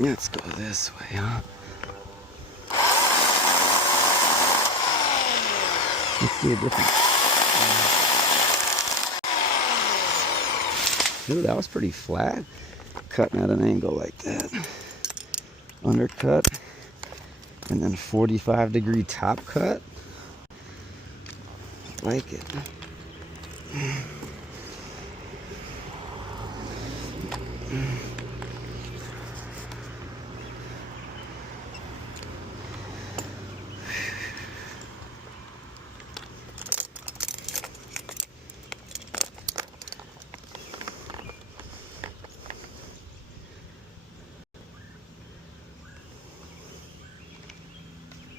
Let's go this way, huh? Let's see a different. Ooh, that was pretty flat. Cutting at an angle like that. Undercut. And then 45-degree top cut. Like it.